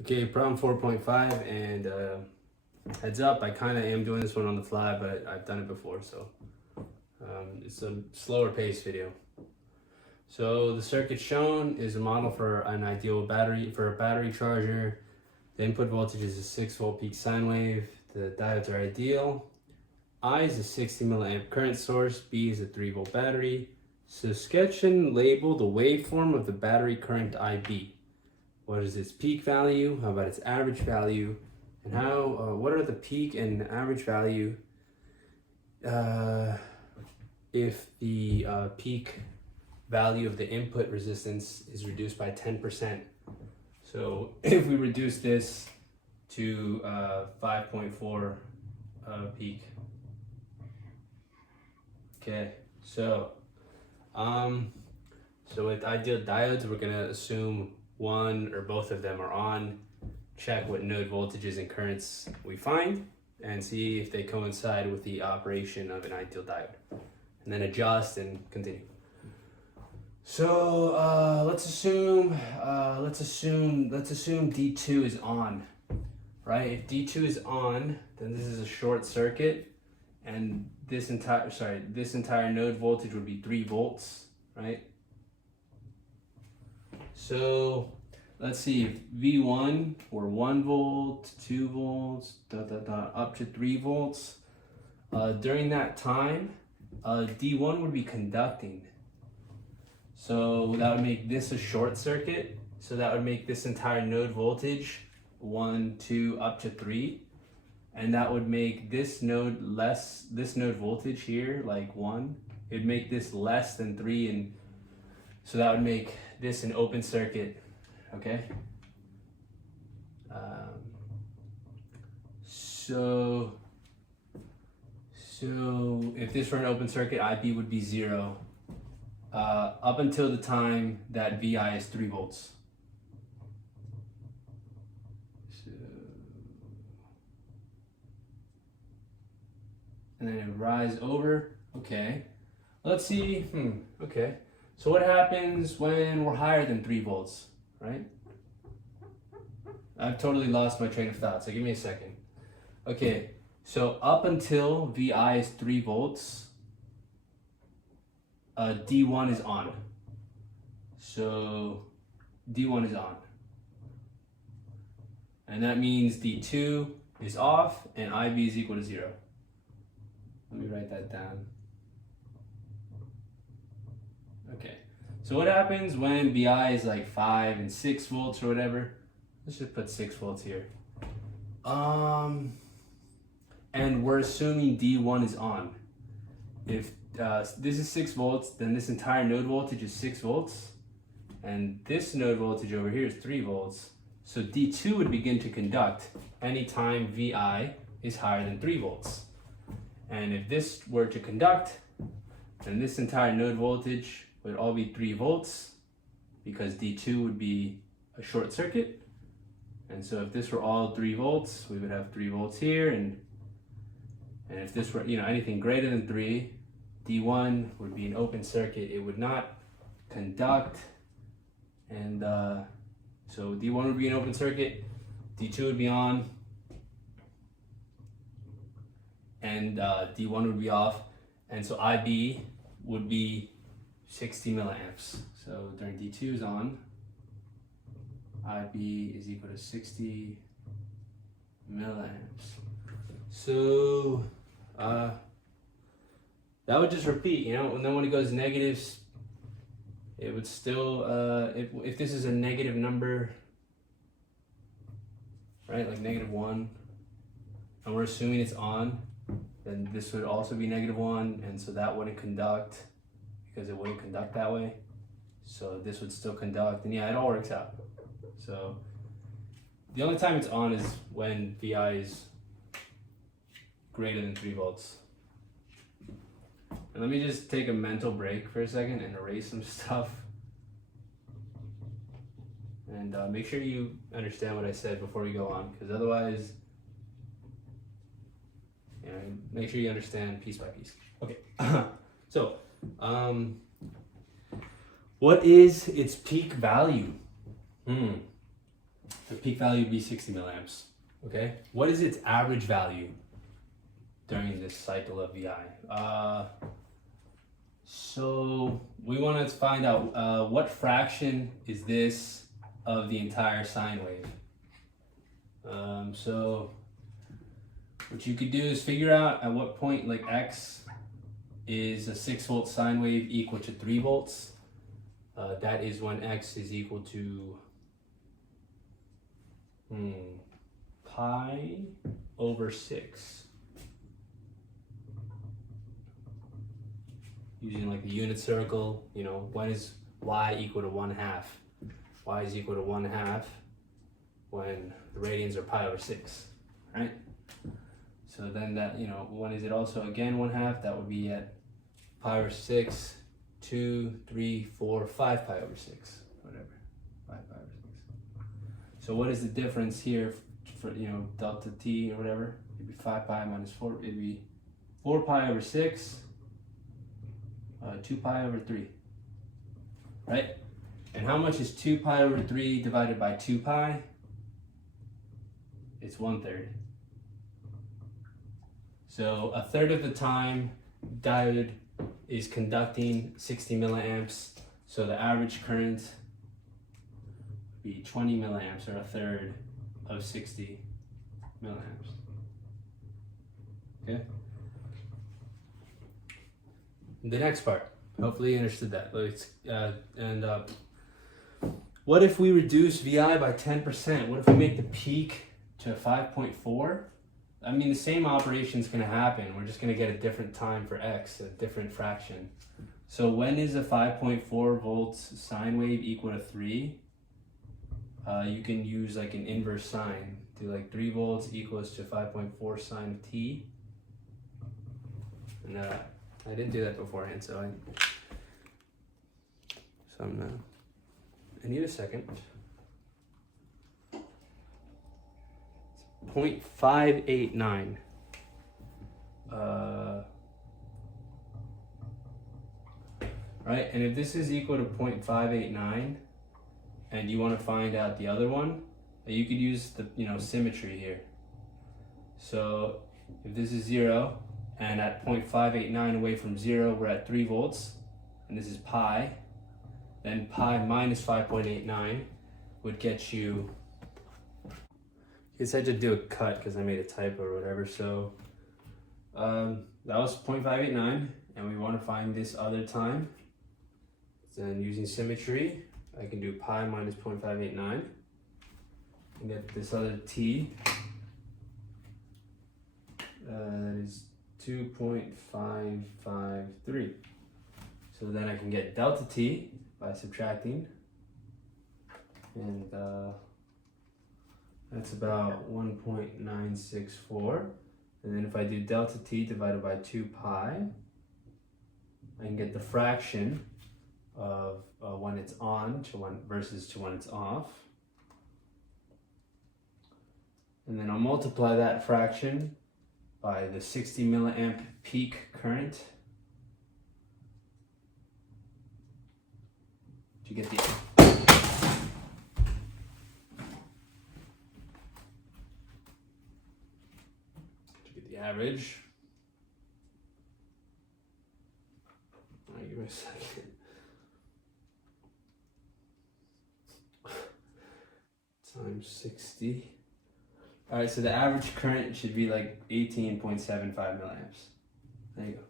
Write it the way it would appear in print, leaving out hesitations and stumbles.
Okay, problem 4.5, and heads up, I kind of am doing this one on the fly, but I've done it before, so it's a slower pace video. So the circuit shown is a model for an ideal battery, for a battery charger. The input voltage is a 6-volt peak sine wave. The diodes are ideal. I is a 60 milliamp current source. B is a 3-volt battery. So sketch and label the waveform of the battery current IB. What is its peak value? How about its average value? And what are the peak and average value if the peak value of the input resistance is reduced by 10%? So if we reduce this to 5.4 peak. Okay, so with ideal diodes, we're gonna assume one or both of them are on, check what node voltages and currents we find, and see if they coincide with the operation of an ideal diode, and then adjust and continue. So let's assume D2 is on, right? If D2 is on, then this is a short circuit, and this entire node voltage would be 3 volts, right? So let's see, if V1 were 1 volt, 2 volts, up to 3 volts. During that time, D1 would be conducting. So that would make this a short circuit. So that would make this entire node voltage 1, 2, up to 3. And that would make this node voltage here, like 1. It would make this less than 3, and so that would make this an open circuit, okay? So if this were an open circuit, IB would be 0 up until the time that VI is 3 volts. And then it would rise over, okay. Let's see, okay. So what happens when we're higher than 3 volts, right? I've totally lost my train of thought, so give me a second. Okay, so up until VI is 3 volts, D1 is on. So D1 is on. And that means D2 is off and IB is equal to 0. Let me write that down. Okay, so what happens when VI is like 5 and 6 volts or whatever? Let's just put 6 volts here. And we're assuming D1 is on. If this is 6 volts, then this entire node voltage is 6 volts. And this node voltage over here is 3 volts. So D2 would begin to conduct anytime VI is higher than 3 volts. And if this were to conduct, then this entire node voltage would all be 3 volts because D2 would be a short circuit. And so if this were all 3 volts, we would have 3 volts here. And if this were anything greater than 3, D1 would be an open circuit. It would not conduct. And so D1 would be an open circuit, D2 would be on, and D1 would be off. And so IB would be 60 milliamps. So during D2 is on, IB is equal to 60 milliamps. So that would just repeat, and then when it goes negatives, it would still, if this is a negative number, right, like -1, and we're assuming it's on, then this would also be -1, and so that wouldn't conduct because it wouldn't conduct that way. So this would still conduct, and yeah, it all works out. So the only time it's on is when VI is greater than 3 volts. And let me just take a mental break for a second and erase some stuff. And make sure you understand what I said before we go on, because otherwise, make sure you understand piece by piece. Okay, so what is its peak value? The peak value would be 60 milliamps. Okay, what is its average value during this cycle of VI? So we want to find out what fraction is this of the entire sine wave. So what you could do is figure out at what point, like x is a 6 volt sine wave equal to 3 volts. That is when x is equal to pi over 6. Using like the unit circle, you know, when is y equal to 1/2? Y is equal to 1/2 when the radians are pi over 6, right? So then that, you know, when is it also again 1/2? That would be at pi over 6, 2, 3, 4, 5 pi over 6, whatever, 5 pi over 6. So what is the difference here for, you know, delta t or whatever? It'd be 5 pi minus 4, it'd be 4 pi over 6, 2 pi over 3, right? And how much is 2 pi over 3 divided by 2 pi? It's 1/3. So a third of the time, diode is conducting 60 milliamps. So the average current would be 20 milliamps, or a third of 60 milliamps. Okay? The next part, hopefully you understood that. What if we reduce VI by 10%? What if we make the peak to 5.4? I mean, the same operation is going to happen. We're just going to get a different time for x, a different fraction. So when is a 5.4 volts sine wave equal to 3? You can use like an inverse sine. Do like 3 volts equals to 5.4 sine of t. And I didn't do that beforehand, so I need a second. 0.589. Right, and if this is equal to 0.589, and you want to find out the other one, you could use the, you know, symmetry here. So if this is 0, and at 0.589 away from 0, we're at 3 volts, and this is pi, then pi minus 5.89 would get you, I guess I had to do a cut because I made a typo or whatever. So that was 0.589, and we want to find this other time. Then using symmetry, I can do pi minus 0.589 and get this other t. That is 2.553. So then I can get delta t by subtracting, and that's about 1.964. And then if I do delta t divided by 2 pi, I can get the fraction of when it's on to when versus to when it's off. And then I'll multiply that fraction by the 60 milliamp peak current to get the average. All right, give me a second. Times 60. All right, so the average current should be like 18.75 milliamps. There you go.